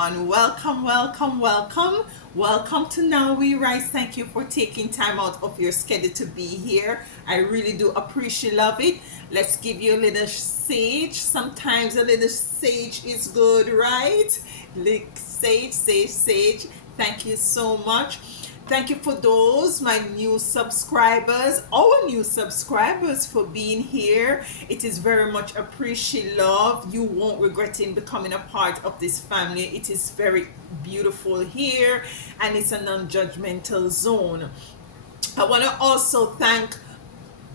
everyone. Welcome, welcome, welcome. Welcome to Now We Rise. Thank you for taking time out of your schedule to be here. I really do appreciate love it. Let's give you a little sage. Sometimes a little sage is good, right? Like sage, sage, sage. Thank you so much. Thank you for those, my new subscribers, our new subscribers, for being here. It is very much appreciated, love. You won't regret in becoming a part of this family. It is very beautiful here, and it's a non-judgmental zone. I want to also thank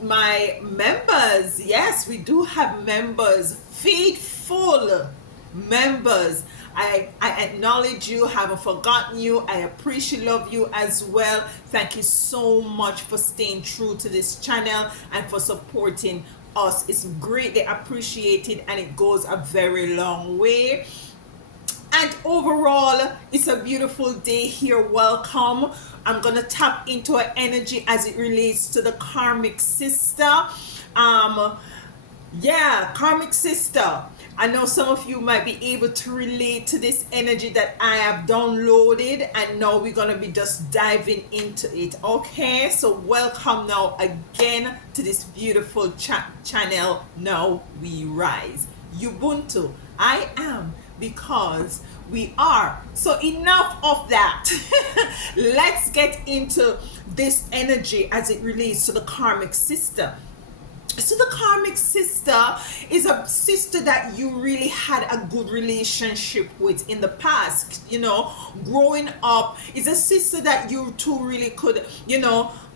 my members. Yes, we do have members, faithful members. I acknowledge you, haven't forgotten you. I appreciate, love you as well. Thank you so much for staying true to this channel and for supporting us. It's greatly appreciated, and it goes a very long way. And overall, it's a beautiful day here. Welcome. I'm gonna tap into an energy as it relates to the karmic sister. Karmic sister. I know some of you might be able to relate to this energy that I have downloaded, and now we're going to be just diving into it. Okay, so welcome now again to this beautiful channel, Now We Rise. Ubuntu, I am because we are. So enough of that. Let's get into this energy as it relates to the karmic sister. So the karmic sister is a sister that you really had a good relationship with in the past, growing up. Is a sister that you two really could,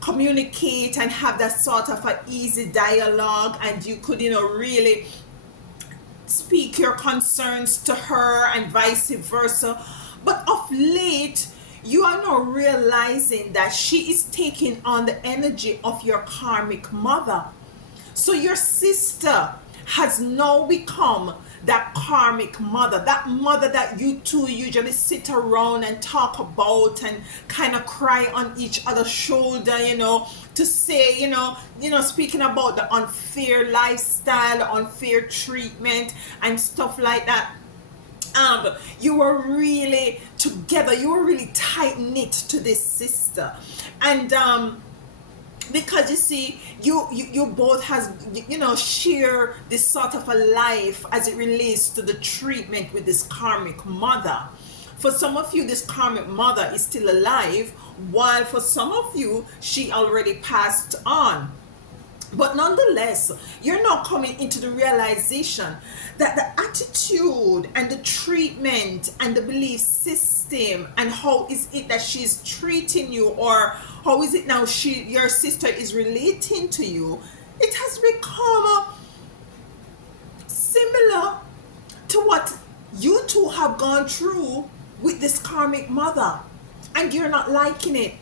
communicate and have that sort of an easy dialogue, and you could, really speak your concerns to her and vice versa. But of late, you are now realizing that she is taking on the energy of your karmic mother. So your sister has now become that karmic mother, that mother that you two usually sit around and talk about and kind of cry on each other's shoulder, to say, speaking about the unfair lifestyle, unfair treatment and stuff like that. You were really together, you were really tight knit to this sister. And because you see, you both has share this sort of a life as it relates to the treatment with this karmic mother. For some of you, this karmic mother is still alive, while for some of you, she already passed on. But nonetheless, you're now coming into the realization that the attitude and the treatment and the belief system and how is it that she's treating you, or how is it now your sister is relating to you, it has become similar to what you two have gone through with this karmic mother, and you're not liking it.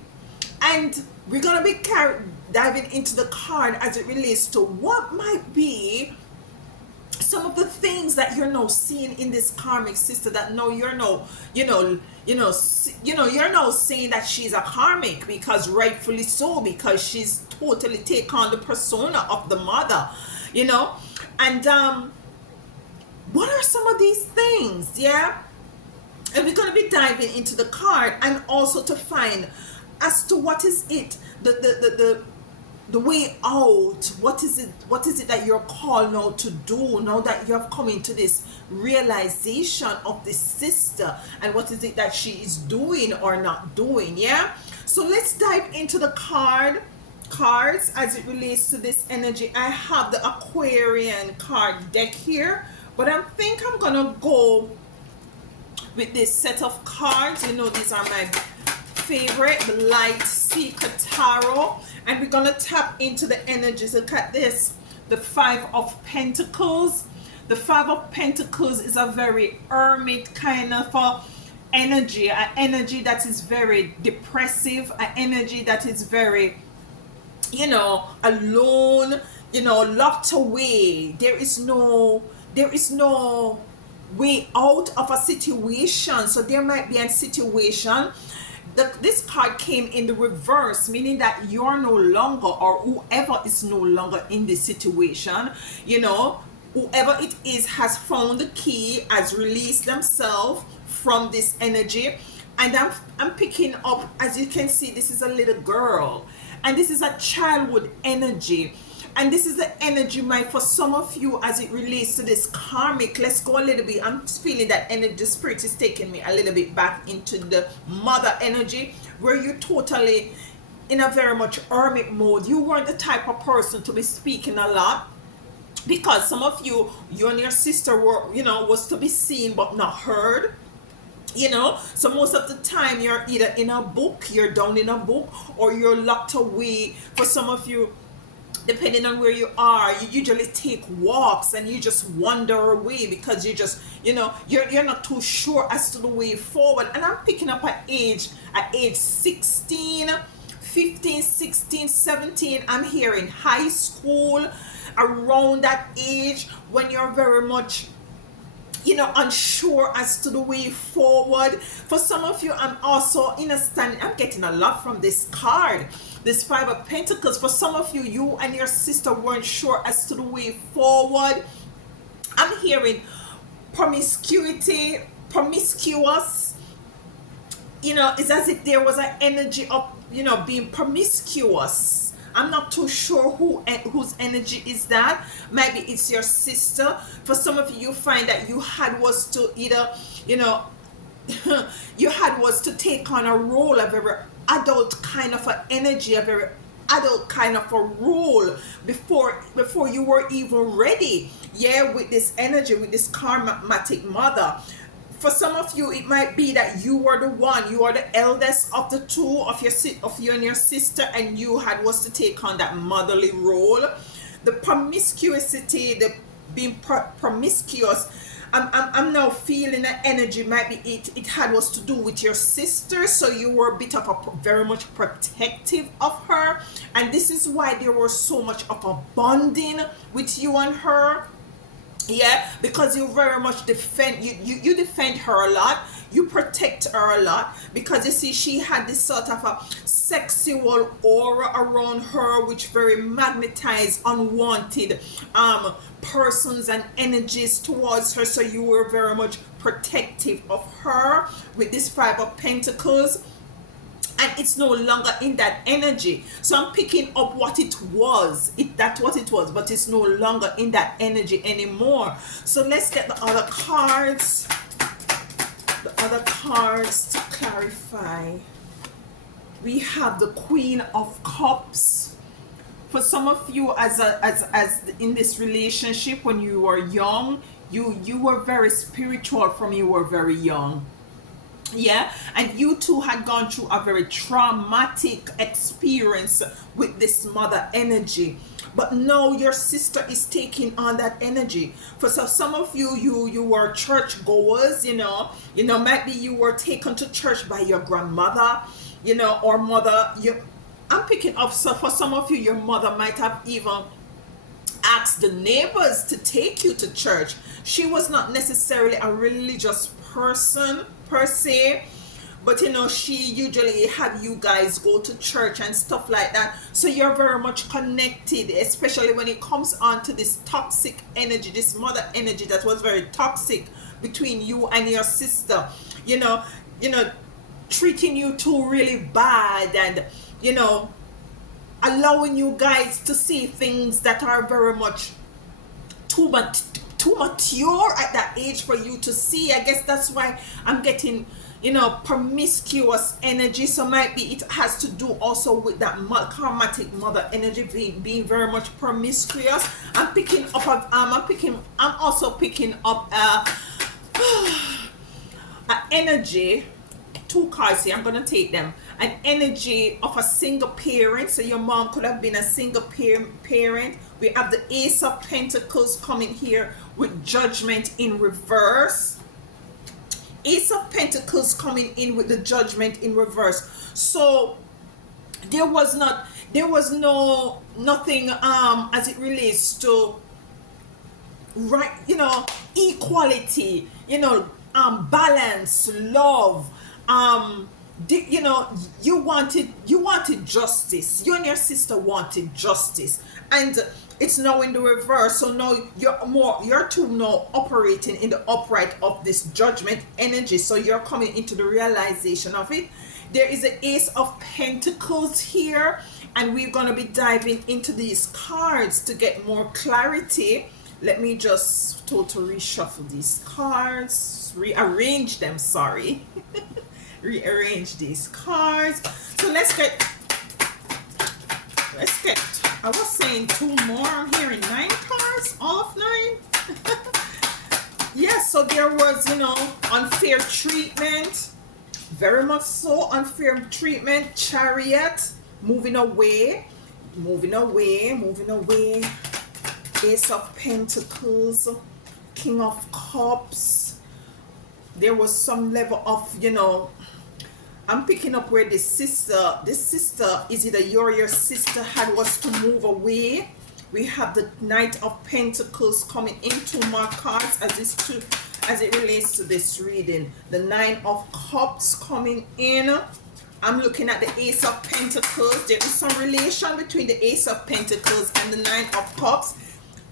And we're going to be diving into the card as it relates to what might be some of the things that you're now seeing in this karmic sister, that now you're now you're now saying that she's a karmic, because rightfully so, because she's totally take on the persona of the mother, and what are some of these things? And we're going to be diving into the card, and also to find as to what is it, the way out. What is it that you're called now to do, now that you have come into this realization of this sister, and what is it that she is doing or not doing? So let's dive into the cards as it relates to this energy. I have the Aquarian card deck here, but I think I'm gonna go with this set of cards. These are my favorite, the Light Seeker Tarot, and we're gonna tap into the energies. Look at this, the Five of Pentacles. The Five of Pentacles is a very hermit kind of energy, an energy that is very depressive, an energy that is very, alone, locked away. There is no way out of a situation. So there might be a situation. This card came in the reverse, meaning that you're no longer, or whoever is no longer in this situation, whoever it is has found the key, has released themselves from this energy. And I'm picking up, as you can see, this is a little girl, and this is a childhood energy. And this is the energy, for some of you, as it relates to this karmic. Let's go a little bit. I'm feeling that energy, the spirit is taking me a little bit back into the mother energy, where you're totally in a very much hermit mode. You weren't the type of person to be speaking a lot, because some of you and your sister were, was to be seen but not heard. So most of the time you're either in a book, you're down in a book, or you're locked away. For some of you, depending on where you are, you usually take walks and you just wander away, because you just, you're not too sure as to the way forward. And I'm picking up at age 16, 15, 16, 17. I'm here in high school, around that age, when you're very much, unsure as to the way forward. For some of you, I'm also in a stand. I'm getting a lot from this card, this Five of Pentacles. For some of you, you and your sister weren't sure as to the way forward. I'm hearing promiscuity, promiscuous. It's as if there was an energy of, being promiscuous. I'm not too sure whose energy is that. Maybe it's your sister. For some of you, you find that you had was to either, you had was to take on a role, a very adult kind of an energy, a very adult kind of a role before you were even ready. Yeah, with this energy, with this karmatic mother. For some of you, it might be that you were the one, you are the eldest of the two of you and your sister, and you had was to take on that motherly role. The promiscuity, the being promiscuous, I'm now feeling that energy might be it had was to do with your sister. So you were a bit of a very much protective of her, and this is why there was so much of a bonding with you and her. Yeah, because you very much defend you defend her a lot, you protect her a lot, because you see she had this sort of a sexual aura around her, which very magnetized unwanted persons and energies towards her. So you were very much protective of her with this Five of Pentacles. And it's no longer in that energy. So I'm picking up what it was. That's what it was, but it's no longer in that energy anymore. So let's get the other cards. The other cards to clarify. We have the Queen of Cups. For some of you, as in this relationship, when you were young, you were very spiritual from you were very young. Yeah, and you two had gone through a very traumatic experience with this mother energy, but now your sister is taking on that energy. For some of you, you were church goers, maybe you were taken to church by your grandmother, or mother. I'm picking up, so for some of you, your mother might have even asked the neighbors to take you to church. She was not necessarily a religious person per se, but she usually had you guys go to church and stuff like that. So you're very much connected, especially when it comes on to this toxic energy, this mother energy that was very toxic between you and your sister, treating you two really bad, and allowing you guys to see things that are very much too mature at that age for you to see. I guess that's why I'm getting promiscuous energy. So might be it has to do also with that karmatic mother energy being very much promiscuous. I'm also picking up an energy. Two cards here, I'm gonna take them. An energy of a single parent. So your mom could have been a single parent. We have the Ace of Pentacles coming here with Judgment in reverse. Ace of Pentacles coming in with the Judgment in reverse. So there was nothing as it relates to right, equality, balance, love, you know, you wanted justice. You and your sister wanted justice, and it's now in the reverse. So now you're two now operating in the upright of this judgment energy. So you're coming into the realization of it. There is an Ace of Pentacles here, and we're going to be diving into these cards to get more clarity. Let me just totally reshuffle these cards, rearrange them, sorry. Rearrange these cards. So let's get, I was saying 2 more. I'm hearing 9 cards, all of 9. Yes, so there was, you know, unfair treatment, very much so, unfair treatment. Chariot, moving away. Ace of Pentacles, King of Cups. There was some level of, you know, I'm picking up where this sister is either you or your sister was to move away. We have the Knight of Pentacles coming into my cards as it relates to this reading. The 9 of Cups coming in. I'm looking at the Ace of Pentacles. There is some relation between the Ace of Pentacles and the 9 of Cups.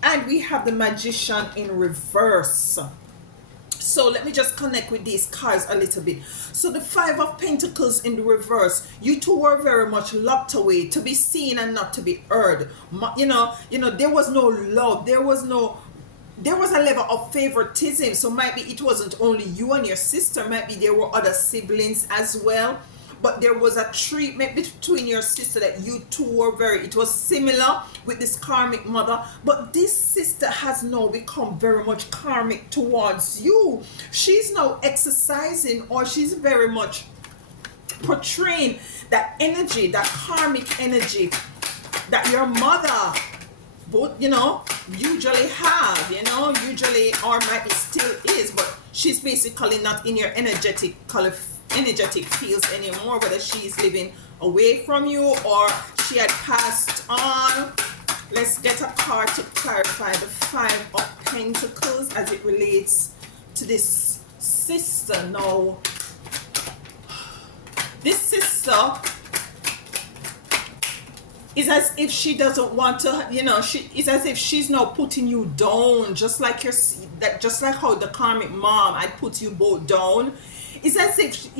And we have the Magician in reverse. So let me just connect with these cards a little bit. So the 5 of Pentacles in the reverse, you two were very much locked away, to be seen and not to be heard. You know, there was no love. There was a level of favoritism. So maybe it wasn't only you and your sister. Maybe there were other siblings as well. But there was a treatment between your sister that you two were it was similar with this karmic mother. But this sister has now become very much karmic towards you. She's now exercising, or she's very much portraying that energy, that karmic energy that your mother both, you know, usually have, you know, usually, or maybe still is, but she's basically not in your energetic fields anymore, whether she's living away from you or she had passed on. Let's get a card to clarify the 5 of Pentacles as it relates to this sister. Now, this sister is as if she doesn't want to, you know, it's as if she's now putting you down, just like how the karmic mom had put you both down. It's as if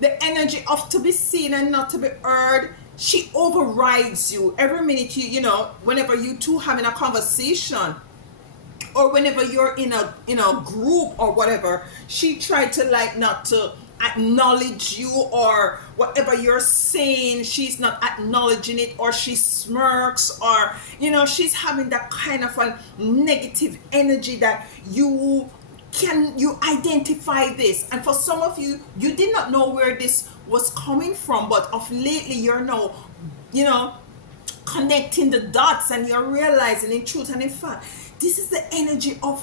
the energy of to be seen and not to be heard, she overrides you every minute. You know, whenever you two having a conversation, or whenever you're in a group or whatever, she tried to like not to acknowledge you, or whatever you're saying, she's not acknowledging it, or she smirks, or, you know, she's having that kind of a negative energy that you identify this. And for some of you, you did not know where this was coming from, but of lately you're now, you know, connecting the dots, and you're realizing in truth and in fact, this is the energy of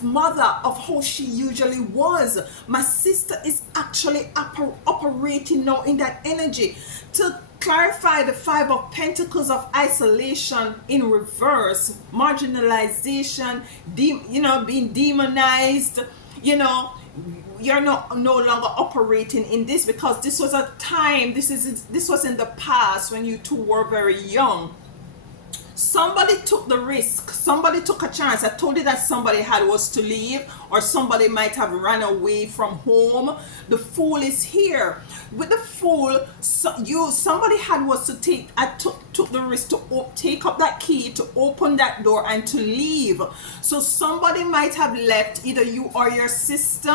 mother, of how she usually was. My sister is actually operating now in that energy. To clarify, the 5 of Pentacles of isolation in reverse, marginalization, you know, being demonized, you know, you're no longer operating in this, because this was a time, this was in the past when you two were very young. Somebody took the risk, somebody took a chance. I told you that somebody was to leave, or somebody might have run away from home. The Fool is here. With the Fool, somebody was to took the risk to take up that key, to open that door and to leave. So somebody might have left, either you or your sister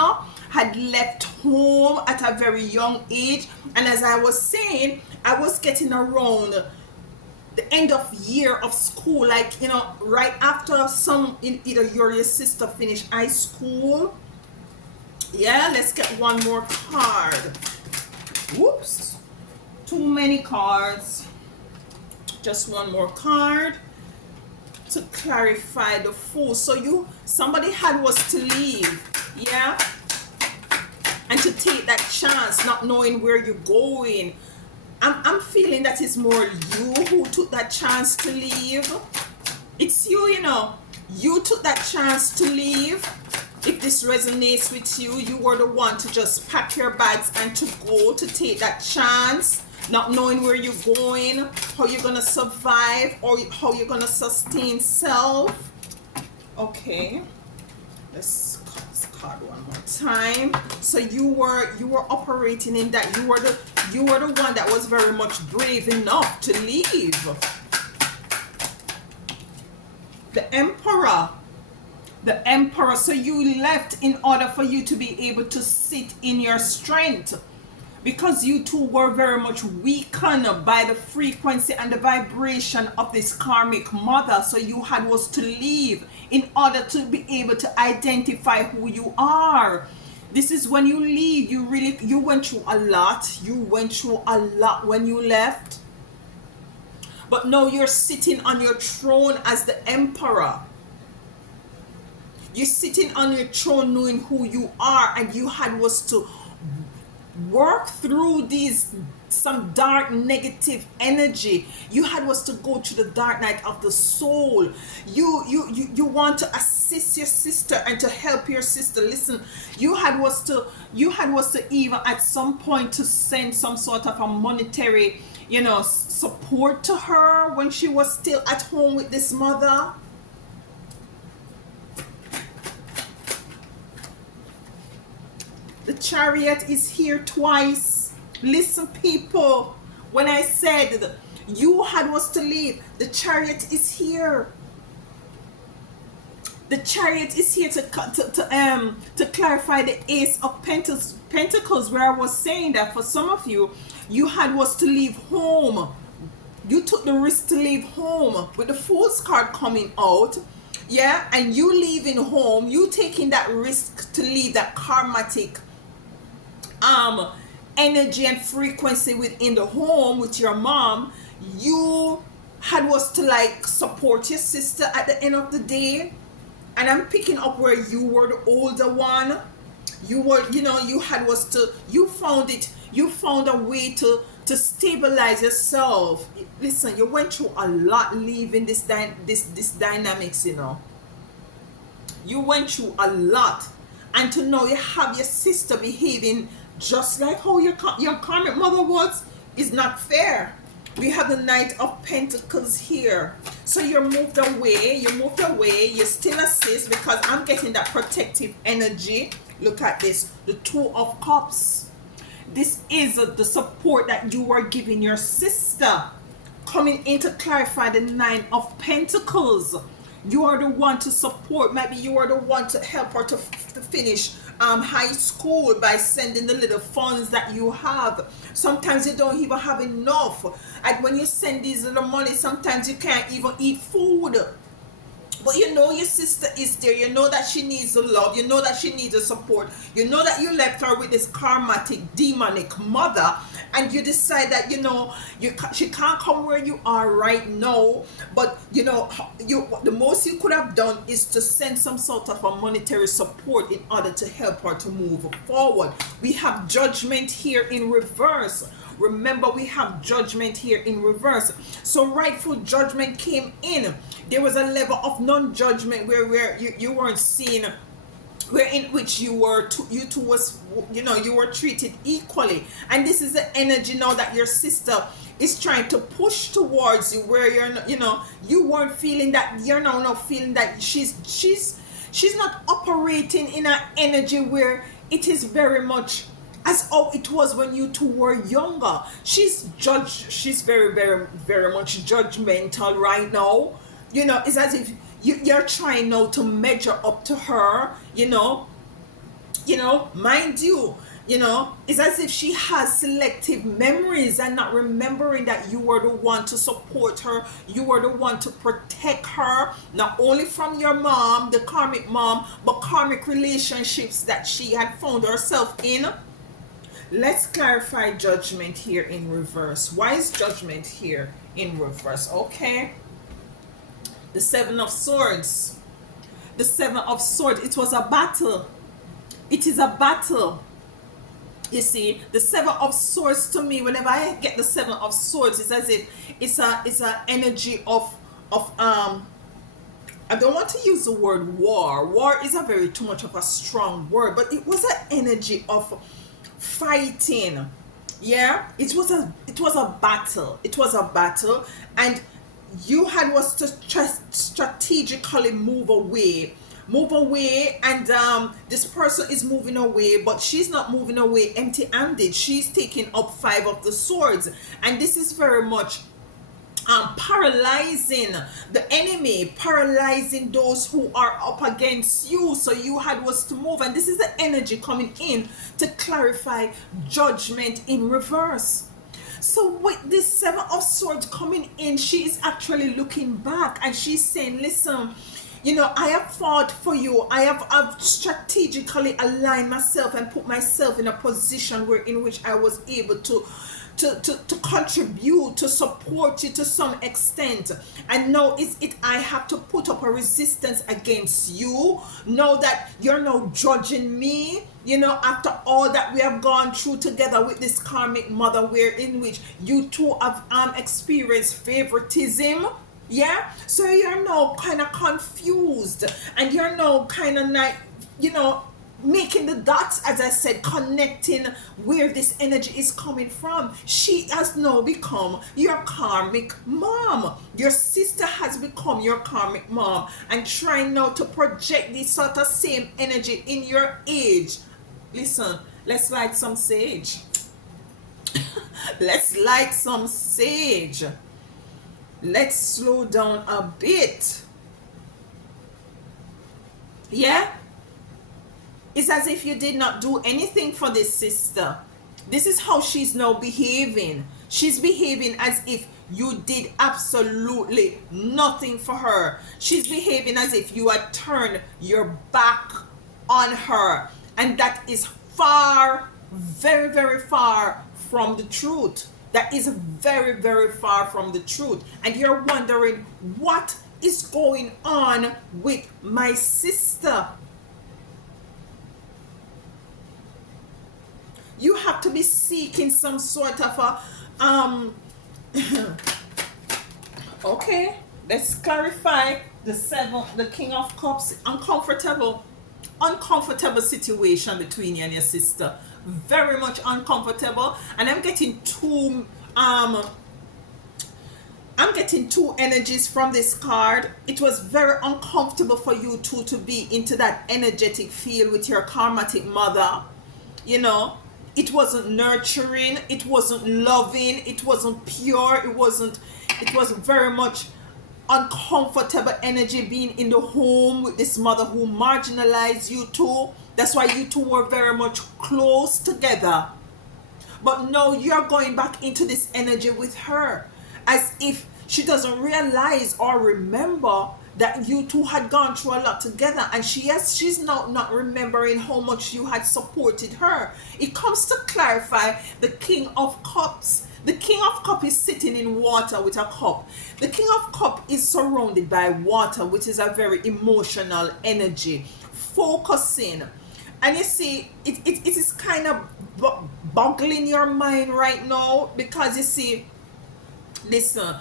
had left home at a very young age. And as I was saying, I was getting around the end of year of school, like, you know, right after either you or your sister finish high school. Yeah, let's get one more card. Whoops, too many cards. Just one more card to clarify the Fool. So somebody was to leave, yeah, and to take that chance, not knowing where you're going. I'm feeling that it's more you who took that chance to leave. It's you, you know. You took that chance to leave. If this resonates with you, you were the one to just pack your bags and to go, to take that chance, not knowing where you're going, how you're gonna survive, or how you're gonna sustain self. Okay, let's cut this card one more time. So you were operating in that. You were the one that was very much brave enough to leave. The Emperor. The Emperor. So you left in order for you to be able to sit in your strength, because you two were very much weakened by the frequency and the vibration of this karmic mother. So you had was to leave in order to be able to identify who you are. This is when you leave, you went through a lot. You went through a lot when you left. But now you're sitting on your throne as the Emperor. You're sitting on your throne knowing who you are, and you had was to work through some dark negative energy. You had was to go to the dark night of the soul. You want to assist your sister and to help your sister. Listen, you had was to even at some point to send some sort of a monetary, support to her when she was still at home with this mother. The Chariot is here twice. Listen, people, when I said you had was to leave, the Chariot is here. The Chariot is here to clarify the Ace of Pentacles, where I was saying that for some of you, you had was to leave home. You took the risk to leave home with the Fool's card coming out. Yeah, and you leaving home, you taking that risk to leave that karmatic energy and frequency within the home with your mom. You had was to support your sister at the end of the day. And I'm picking up where you were the older one. You were, you had was to, you found a way to stabilize yourself. Listen, you went through a lot leaving this dynamics, You went through a lot. And to know you have your sister behaving just like how your karmic mother was is not fair. We have the Knight of Pentacles here. So you moved away, you still assist, because I'm getting that protective energy. Look at this, the Two of Cups. This is the support that you are giving your sister. Coming in to clarify the Nine of Pentacles. You are the one to support. Maybe you are the one to help her to finish high school by sending the little funds that you have. Sometimes you don't even have enough. And when you send these little money, sometimes you can't even eat food. But your sister is there. You know that she needs the love. You know that she needs the support. You know that you left her with this karmatic, demonic mother. And you decide that, she can't come where you are right now. But, the most you could have done is to send some sort of a monetary support in order to help her to move forward. We have Judgment here in reverse. Remember, we have Judgment here in reverse. So rightful judgment came in. There was a level of non-judgment where you weren't seen, where in which you two was, you were treated equally. And this is the energy now that your sister is trying to push towards you, where you weren't feeling that, you're now feeling that she's not operating in an energy where it is very much as how it was when you two were younger. She's very, very, very much judgmental right now. It's as if you're trying now to measure up to her, mind you, it's as if she has selective memories and not remembering that you were the one to support her, you were the one to protect her, not only from your mom, the karmic mom, but karmic relationships that she had found herself in. Let's clarify Judgment here in reverse. Why is Judgment here in reverse? Okay. The Seven of Swords. The Seven of Swords. It was a battle. It is a battle. You see, the Seven of Swords, to me, whenever I get the Seven of Swords, it's as if it's a energy of I don't want to use the word war. War is a very too much of a strong word, but it was an energy of fighting. Yeah, it was a battle. It was a battle, and you had was to strategically move away, and this person is moving away, but she's not moving away empty-handed. She's taking up five of the swords, and this is very much paralyzing the enemy, paralyzing those who are up against you. So you had was to move, and this is the energy coming in to clarify judgment in reverse. So with this seven of swords coming in, she is actually looking back, and she's saying, listen, I have fought for you. I've strategically aligned myself and put myself in a position where in which I was able to contribute, to support you to some extent. And now I have to put up a resistance against you. Know that you're now judging me, after all that we have gone through together with this karmic mother, where in which you two have experienced favoritism. Yeah, so you're now kind of confused, and you're now kind of like, making the dots, as I said, connecting where this energy is coming from. She has now become your karmic mom. Your sister has become your karmic mom, and trying now to project this sort of same energy in your age. Listen, let's light some sage. Let's light some sage. Let's slow down a bit. Yeah? It's as if you did not do anything for this sister. This is how she's now behaving. She's behaving as if you did absolutely nothing for her. She's behaving as if you had turned your back on her. And that is far, very, very far from the truth. That is very, very far from the truth. And you're wondering, what is going on with my sister? You have to be seeking some sort of a okay, let's clarify the King of Cups. Uncomfortable situation between you and your sister. Very much uncomfortable, and I'm getting two energies from this card. It was very uncomfortable for you two to be into that energetic field with your karmatic mother. It wasn't nurturing, it wasn't loving, it wasn't pure, it was very much uncomfortable energy being in the home with this mother who marginalized you two. That's why you two were very much close together. But now you're going back into this energy with her, as if she doesn't realize or remember that you two had gone through a lot together, and she's not remembering how much you had supported her. It comes to clarify the King of Cups. The King of Cups is sitting in water with a cup. The King of Cups is surrounded by water, which is a very emotional energy, focusing. And you see, it is kind of boggling your mind right now, because you see, listen,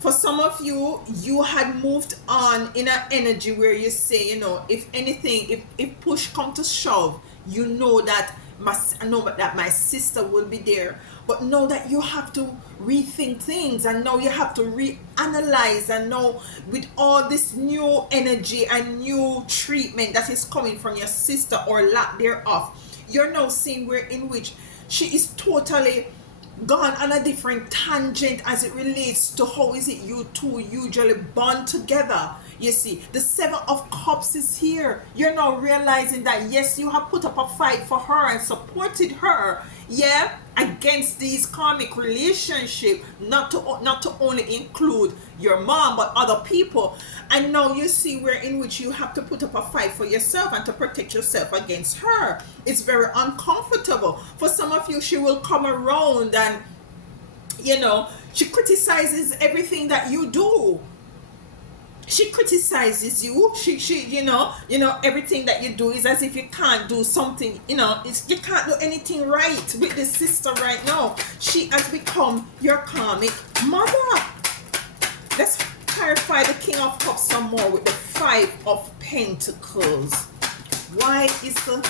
for some of you, you had moved on in an energy where you say, if anything, if push come to shove, you know that my sister will be there. But know that you have to rethink things, and now you have to reanalyze, and now with all this new energy and new treatment that is coming from your sister, or lack thereof, you're now seeing where in which she is totally gone on a different tangent as it relates to how is it you two usually bond together. You see, the Seven of Cups is here. You're now realizing that yes, you have put up a fight for her and supported her, yeah, against these karmic relationship, not to only include your mom but other people. And now you see where in which you have to put up a fight for yourself and to protect yourself against her. It's very uncomfortable. For some of you, she will come around and she criticizes everything that you do. She criticizes you. She everything that you do is as if you can't do something. You can't do anything right with this sister right now. She has become your karmic mother. Let's clarify the King of Cups some more with the Five of Pentacles. Why is the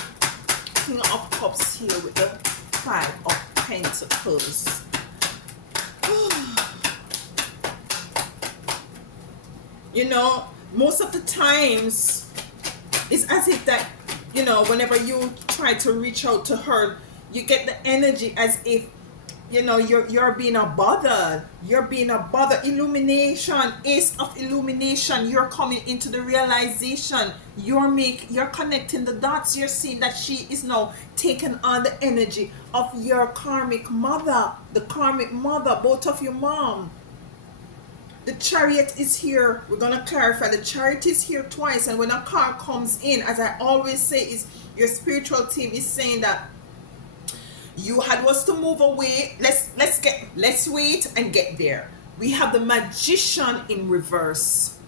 King of Cups here with the Five of Pentacles? You know, most of the times it's as if that, you know, whenever you try to reach out to her, you get the energy as if, you know, you're being a bother. You're being a bother. Illumination, Ace of Illumination. You're coming into the realization. You're connecting the dots. You're seeing that she is now taking on the energy of your karmic mother. The karmic mother, both of your mom. The Chariot is here. We're going to clarify. The Chariot is here twice. And when a card comes in, as I always say, is your spiritual team is saying that you had was to move away. Let's wait and get there. We have the Magician in reverse.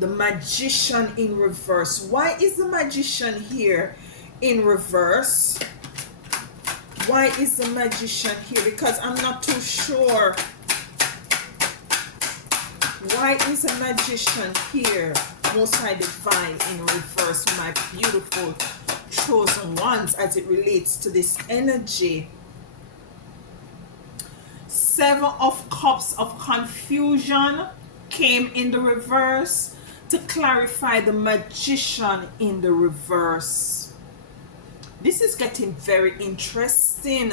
The Magician in reverse. Why is the Magician here in reverse? Why is the Magician here? Because I'm not too sure. Why is the Magician here? Most High Divine in reverse, my beautiful chosen ones, as it relates to this energy. Seven of Cups of Confusion came in the reverse to clarify the Magician in the reverse. This is getting very interesting.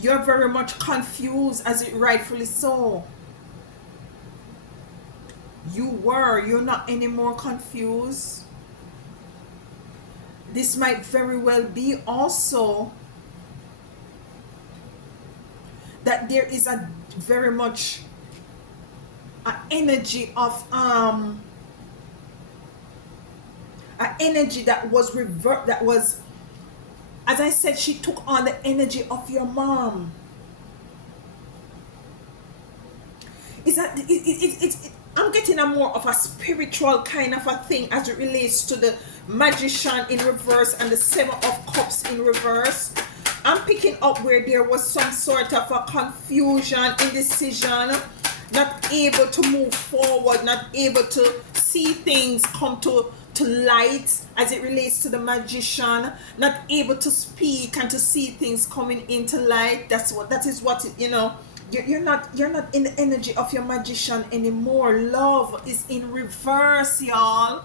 You're very much confused, as it rightfully so. You're not anymore confused. This might very well be also that there is a very much an energy of an energy that was as I said, she took on the energy of your mom. Is that I'm getting a more of a spiritual kind of a thing as it relates to the Magician in reverse and the Seven of Cups in reverse. I'm picking up where there was some sort of a confusion, indecision, not able to move forward, not able to see things come to light as it relates to the Magician, not able to speak and to see things coming into light. That is what you know. You're not in the energy of your Magician anymore. Love is in reverse, y'all.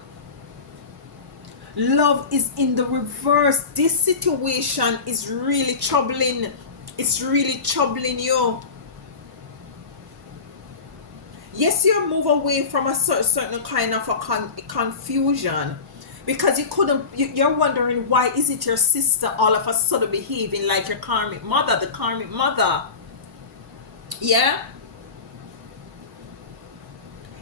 Love is in the reverse. This situation is really troubling. It's really troubling you. Yes, you move away from a certain kind of a confusion, because you're wondering, why is it your sister all of a sudden behaving like your karmic mother, the karmic mother? Yeah,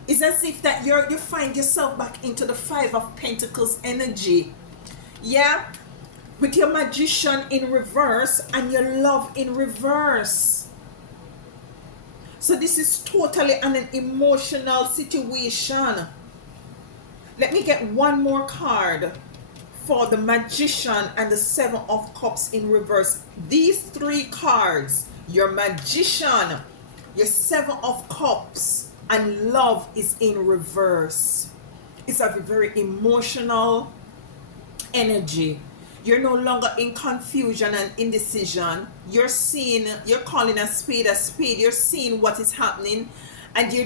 it's as if that you find yourself back into the Five of Pentacles energy. Yeah, with your Magician in reverse and your love in reverse. So this is totally an emotional situation. Let me get one more card for the Magician and the Seven of Cups in reverse. These three cards, your Magician, your Seven of Cups, and love is in reverse. It's a very emotional energy. You're no longer in confusion and indecision. You're calling a spade a spade. You're seeing what is happening, and you're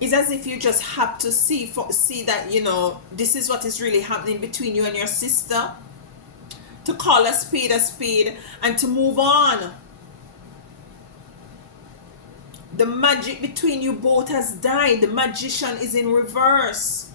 It's as if you just have to see that, you know, this is what is really happening between you and your sister. To call a spade and to move on. The magic between you both has died. The Magician is in reverse.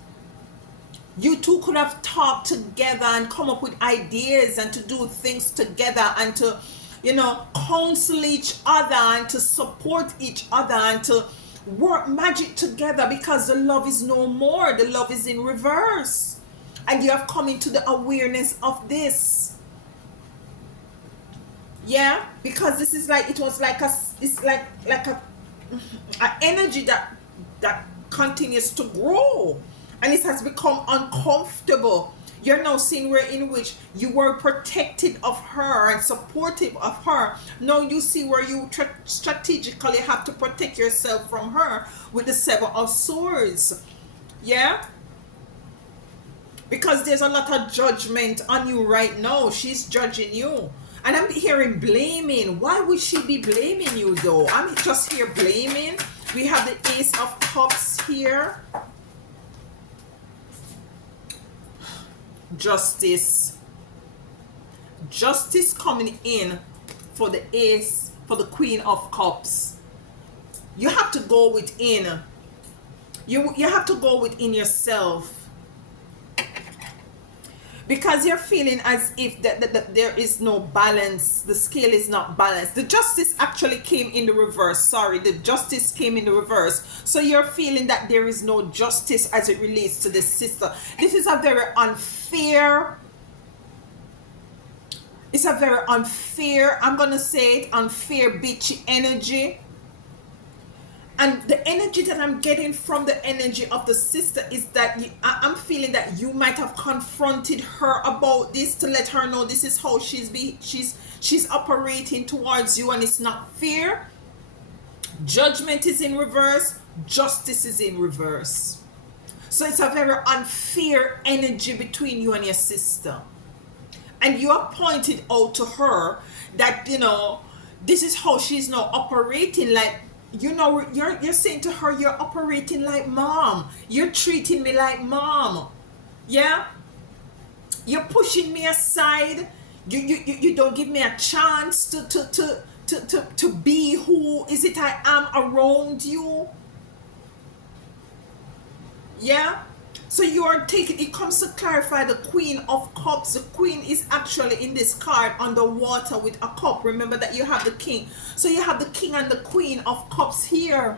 You two could have talked together and come up with ideas and to do things together and to, you know, counsel each other and to support each other and to work magic together, because the love is no more. The love is in reverse. And you have come into the awareness of this. Yeah, because this is like, it was like it's like a energy that continues to grow, and it has become uncomfortable. You're now seeing where in which you were protected of her and supportive of her. Now you see where you strategically have to protect yourself from her with the Seven of Swords. Yeah? Because there's a lot of judgment on you right now. She's judging you. And I'm hearing blaming. Why would she be blaming you though? I'm just here blaming. We have the Ace of Cups here. Justice. Justice coming in for the Ace, for the Queen of Cups. You have to go within. You have to go within yourself. Because you're feeling as if that there is no balance. The scale is not balanced. The Justice actually came in the reverse. Sorry, the Justice came in the reverse. So you're feeling that there is no justice as it relates to this sister. This is a very unfair. It's a very unfair, I'm going to say it, unfair bitchy energy. And the energy that I'm getting from the energy of the sister is that I'm feeling that you might have confronted her about this to let her know this is how she's operating towards you, and it's not fair. Judgment is in reverse. Justice is in reverse. So it's a very unfair energy between you and your sister. And you have pointed out to her that, you know, this is how she's now operating. Like, you know, you're saying to her, you're operating like mom. You're treating me like mom. Yeah? You're pushing me aside. You don't give me a chance to be who is it I am around you. Yeah? So you are taking, it comes to clarify the Queen of Cups. The Queen is actually in this card underwater with a cup. Remember that you have the King. So you have the King and the Queen of Cups here.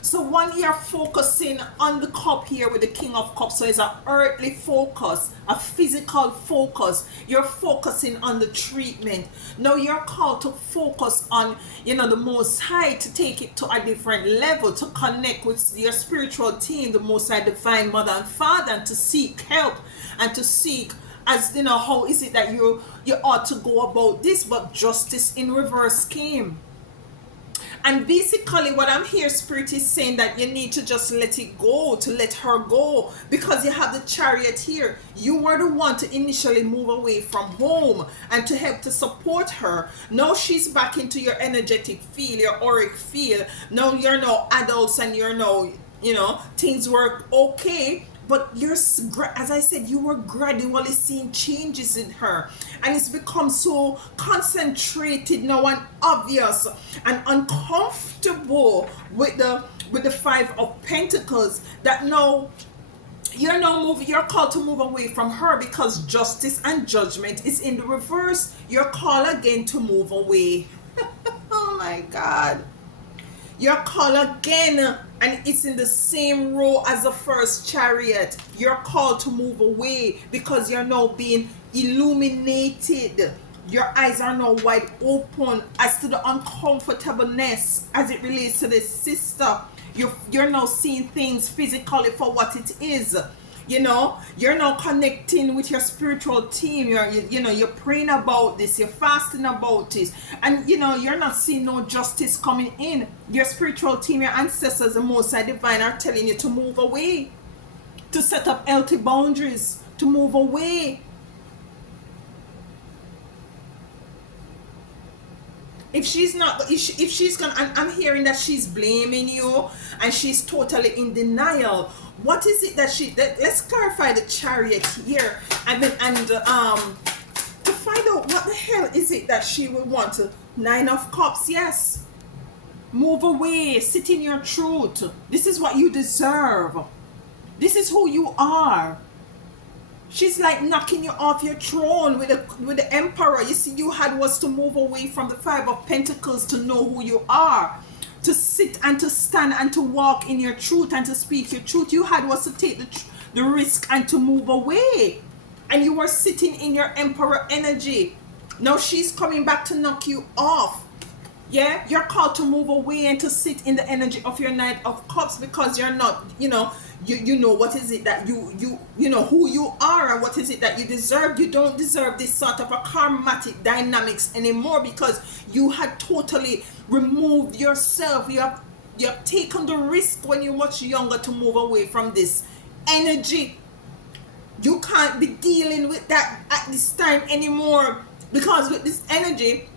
So one, you're focusing on the cup here with the King of Cups. So it's an earthly focus, a physical focus. You're focusing on the treatment. Now you're called to focus on, you know, the Most High, to take it to a different level, to connect with your spiritual team, the Most High, Divine Mother and Father, and to seek help and to seek, as you know, how is it that you ought to go about this. But justice in reverse came. And basically what I'm here, Spirit is saying that you need to just let it go, to let her go, because you have the Chariot here. You were the one to initially move away from home and to help to support her. Now she's back into your energetic field, your auric field. Now you're now adults and you're now, you know, things work okay. But you're, as I said, you were gradually seeing changes in her. And it's become so concentrated now and obvious and uncomfortable with the Five of Pentacles, that now you're called to move away from her, because justice and judgment is in the reverse. You're called again to move away. Oh my God. You're called again, and it's in the same row as the first Chariot. You're called to move away because you're now being illuminated. Your eyes are now wide open as to the uncomfortableness as it relates to this sister. You're now seeing things physically for what it is. You know, you're now connecting with your spiritual team. You're praying about this, you're fasting about this, and you know, you're not seeing no justice coming in. Your spiritual team, your ancestors, the Most High Divine, are telling you to move away, to set up healthy boundaries, to move away. If she's gonna, and I'm hearing that she's blaming you and she's totally in denial. What is it that let's clarify the Chariot here, and then to find out what the hell is it that she would want to. Nine of Cups, yes. Move away, sit in your truth. This is what you deserve. This is who you are. She's like knocking you off your throne with the Emperor. You see, you had was to move away from the Five of Pentacles to know who you are, to sit and to stand and to walk in your truth and to speak your truth. You had was to take the risk and to move away, and you were sitting in your Emperor energy. Now she's coming back to knock you off. Yeah, you're called to move away and to sit in the energy of your Knight of Cups, because you're not, you know what is it that you know who you are, and what is it that you deserve. You don't deserve this sort of a karmatic dynamics anymore, because you had totally removed yourself. You have taken the risk when you're much younger to move away from this energy. You can't be dealing with that at this time anymore, because with this energy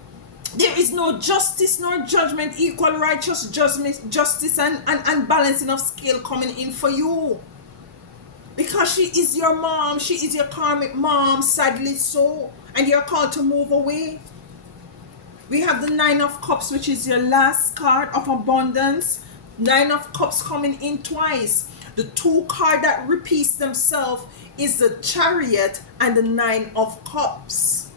there is no justice nor judgment, equal righteous judgment, justice and balancing of scale coming in for you, because she is your mom, she is your karmic mom, sadly so, and you're called to move away. We have the Nine of Cups, which is your last card of abundance. Nine of Cups coming in twice. The two card that repeats themselves is the Chariot and the Nine of Cups.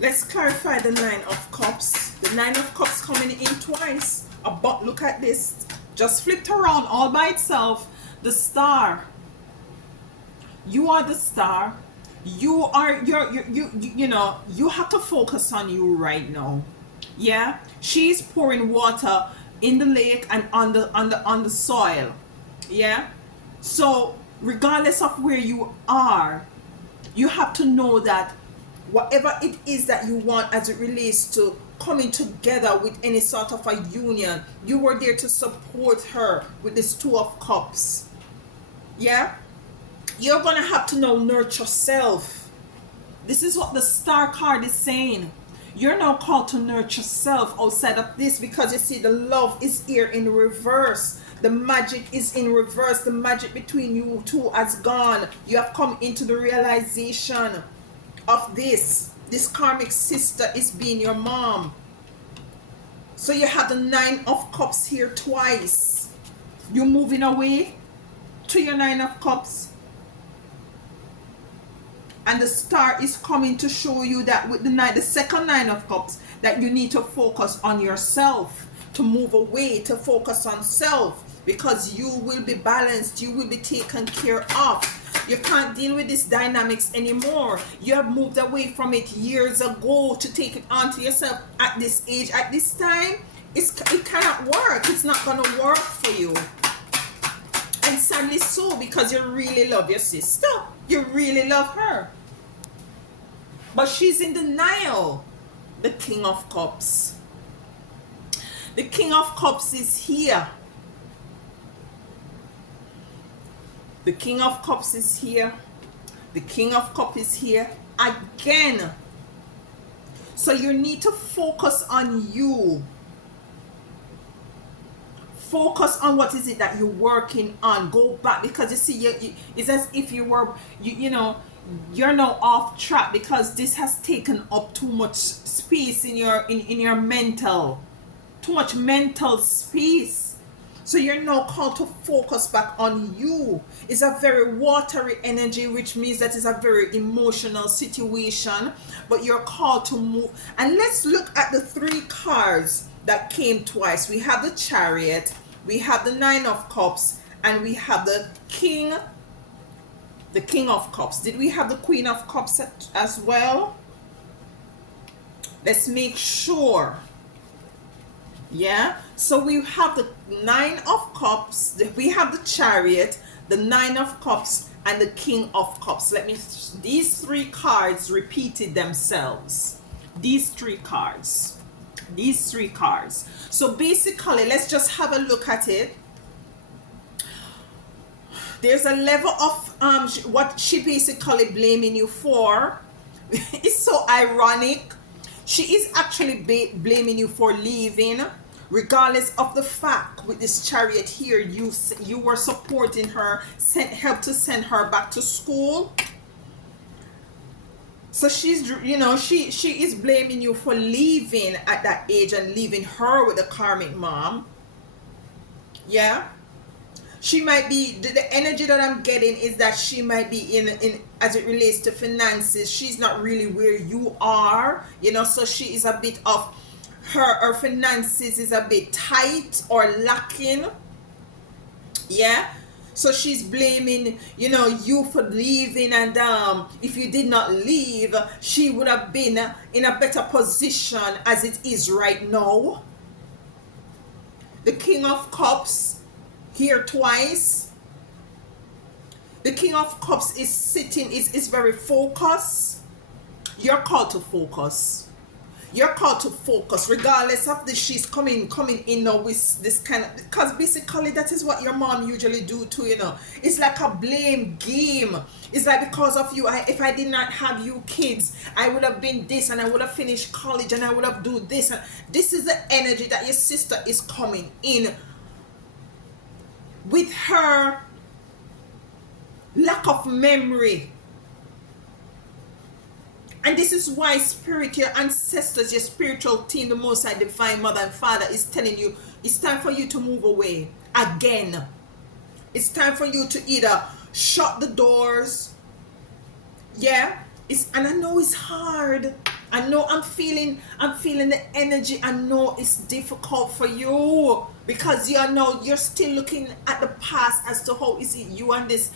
Let's clarify the Nine of Cups. The Nine of Cups coming in twice. But look at this. Just flipped around all by itself. The Star. You are the star. You are you have to focus on you right now. Yeah? She's pouring water in the lake and on the soil. Yeah? So regardless of where you are, you have to know that whatever it is that you want as it relates to coming together with any sort of a union, you were there to support her with this Two of Cups. Yeah? You're gonna have to now nurture self. This is what the Star card is saying. You're now called to nurture self outside of this, because you see the love is here in reverse. The magic is in reverse. The magic between you two has gone. You have come into the realization of this karmic sister is being your mom. So you have the Nine of Cups here twice. You're moving away to your Nine of Cups, and the Star is coming to show you that with the second Nine of Cups, that you need to focus on yourself, to move away, to focus on self, because you will be balanced, you will be taken care of. You can't deal with this dynamics anymore. You have moved away from it years ago to take it onto yourself at this age, at this time. It cannot work. It's not going to work for you. And sadly so, because you really love your sister. You really love her. But she's in denial. The King of Cups. The King of Cups is here. The King of Cups is here. The King of Cups is here again. So you need to focus on you. Focus on what is it that you're working on. Go back, because you see, it's as if you were, you're now off track, because this has taken up too much space in your mental, too much mental space. So you're now called to focus back on you. It's a very watery energy, which means that it's a very emotional situation, but you're called to move. And let's look at the three cards that came twice. We have the Chariot, we have the Nine of Cups, and we have the King of Cups. Did we have the Queen of Cups as well? Let's make sure. Yeah, so we have the Nine of Cups, we have the Chariot, the Nine of Cups, and the King of Cups. These three cards repeated themselves. These three cards. So basically, let's just have a look at it. There's a level of what she basically blaming you for. It's so ironic. She is actually blaming you for leaving, regardless of the fact with this Chariot here, you were supporting her, helped to send her back to school. So she's, she is blaming you for leaving at that age and leaving her with a karmic mom. Yeah. She might be, the energy that I'm getting is that she might be in as it relates to finances, she's not really where you are, so she is a bit of, her finances is a bit tight or lacking. Yeah. So she's blaming, you for leaving, and if you did not leave, she would have been in a better position as it is right now. The King of Cups here twice. The King of Cups is sitting, is very focused. You're called to focus. You're called to focus regardless of this. She's coming in now with this kind of, because basically that is what your mom usually do too. It's like a blame game. It's like, because of you, if I did not have you kids, I would have been this, and I would have finished college, and I would have do this. And this is the energy that your sister is coming in with. Her lack of memory. And this is why Spirit, your ancestors, your spiritual team, the Most High Divine Mother and Father is telling you it's time for you to move away again. It's time for you to either shut the doors. Yeah, and I know it's hard. I know I'm feeling the energy. I know it's difficult for you because you're still looking at the past as to how is it you and this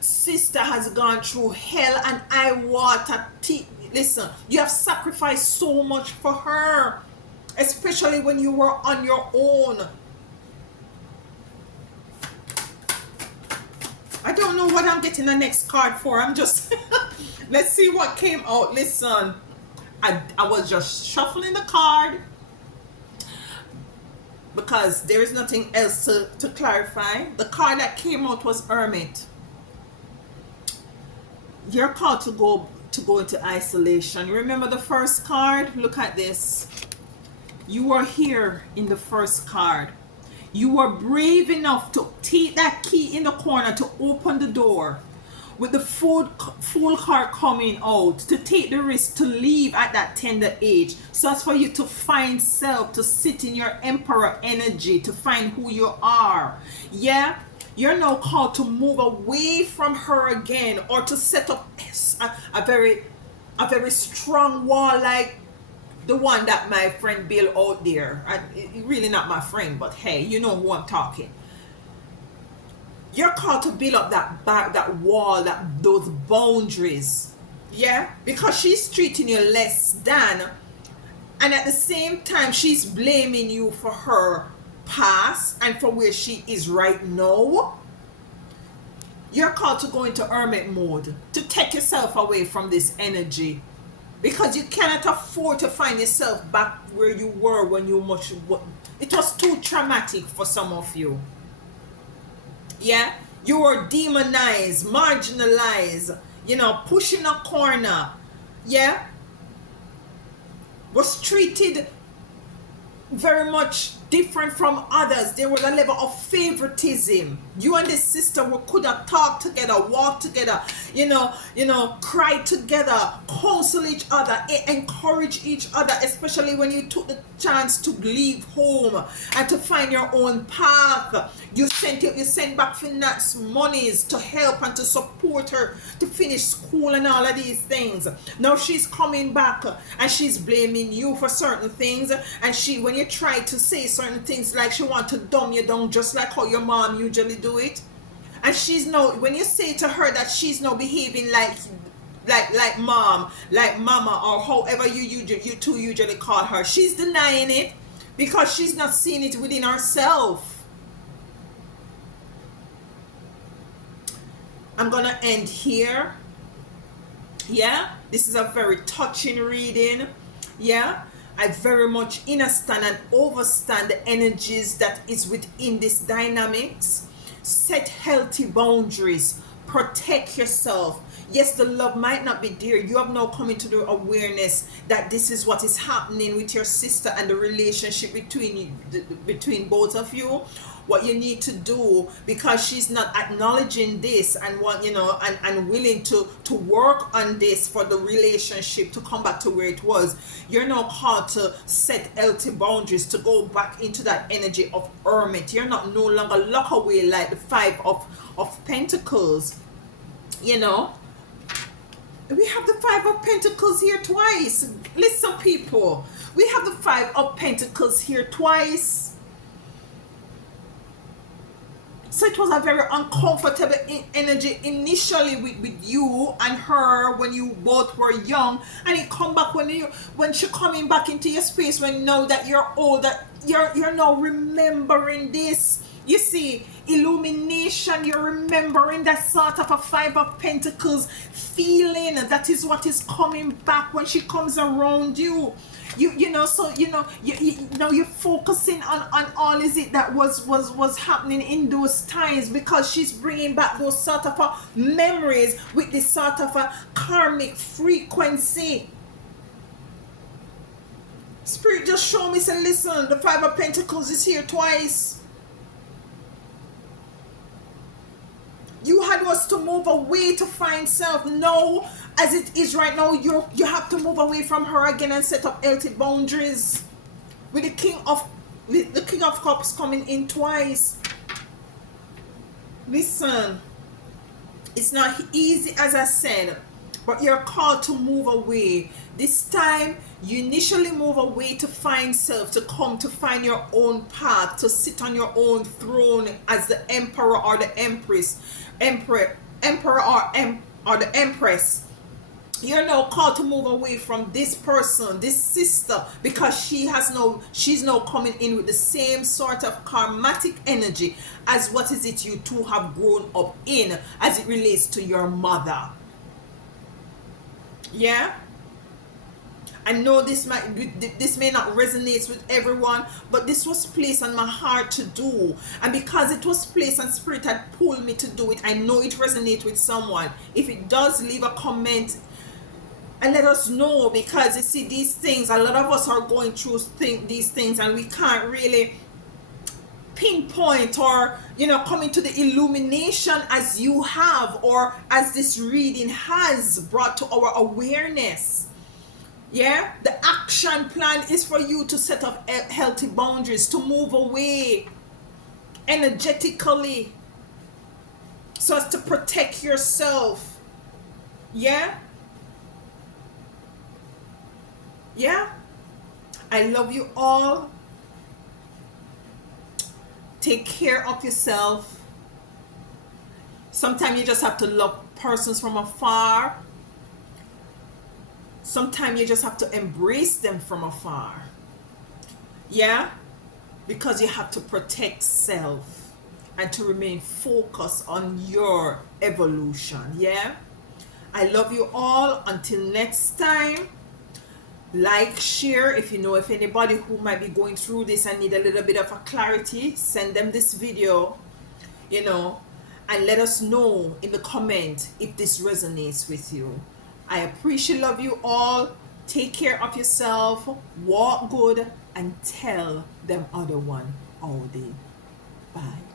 sister has gone through hell and I water. Listen, you have sacrificed so much for her, especially when you were on your own. I don't know what I'm getting the next card for. I'm just let's see what came out. Listen, I was just shuffling the card because there is nothing else to clarify. The card that came out was Hermit. You're called to go into isolation. Remember the first card? Look at this. You are here in the first card. You were brave enough to take that key in the corner to open the door with the full card coming out, to take the risk to leave at that tender age. So that's for you to find self, to sit in your emperor energy, to find who you are. Yeah, you're now called to move away from her again, or to set up a very strong wall like the one that my friend built out there. And really not my friend, but hey, you know who I'm talking. You're called to build up that wall, those boundaries. Yeah, because she's treating you less than, and at the same time she's blaming you for her past and for where she is right now. You're called to go into hermit mode, to take yourself away from this energy, because you cannot afford to find yourself back where you were when it was too traumatic for some of you. Yeah, you were demonized, marginalized, pushed in a corner. Yeah, was treated very much different from others. There was a level of favoritism. You and this sister could have talked together, walked together, cried together, counsel each other, encourage each other, especially when you took the chance to leave home and to find your own path. You sent back finance monies to help and to support her to finish school and all of these things. Now she's coming back and she's blaming you for certain things, and when you try to say certain things, like she want to dumb you down just like how your mom usually do it, and she's now, when you say to her that she's now behaving like mom, like mama, or however you two usually call her, she's denying it because she's not seeing it within herself. I'm gonna end here. Yeah, this is a very touching reading. Yeah, I very much understand and overstand the energies that is within this dynamics. Set healthy boundaries. Protect yourself. Yes, the love might not be there. You have now come into the awareness that this is what is happening with your sister and the relationship between both of you. What you need to do, because she's not acknowledging this and and willing to work on this for the relationship to come back to where it was, you're now called to set healthy boundaries, to go back into that energy of hermit. You're not no longer locked away like the Five of Pentacles. We have the Five of Pentacles here twice. Listen, people, we have the Five of Pentacles here twice. So it was a very uncomfortable energy initially with you and her when you both were young, and it come back when she coming back into your space when now that you're older, you're now remembering this. You see, illumination, you're remembering that sort of a Five of Pentacles feeling. That is what is coming back when she comes around you. You know, so you know you're focusing on all is it that was happening in those times, because she's bringing back those sort of memories with this sort of a karmic frequency. Spirit just show me, say, listen, the Five of Pentacles is here twice. You had was to move away to find self. No, as it is right now, you have to move away from her again and set up healthy boundaries. With the King of Cups coming in twice. Listen, it's not easy, as I said, but you're called to move away. This time, you initially move away to find self, to come to find your own path, to sit on your own throne as the emperor or the empress, emperor or the empress. You're now called to move away from this person, this sister, because she's now coming in with the same sort of karmatic energy as what is it you two have grown up in as it relates to your mother. Yeah, I know this may not resonate with everyone, but this was placed on my heart to do, and because it was placed and Spirit had pulled me to do it, I know it resonates with someone. If it does, leave a comment and let us know, because you see, these things, a lot of us are going through these things, and we can't really pinpoint or come into the illumination as you have, or as this reading has brought to our awareness. Yeah, the action plan is for you to set up healthy boundaries, to move away energetically so as to protect yourself. Yeah, I love you all. Take care of yourself. Sometimes you just have to love persons from afar. Sometimes you just have to embrace them from afar. Yeah, because you have to protect self and to remain focused on your evolution. Yeah, I love you all. Until next time, like, share. If you know if anybody who might be going through this and need a little bit of a clarity, send them this video, and let us know in the comment if this resonates with you. I appreciate, love you all. Take care of yourself, walk good, and tell them other one all day. Bye.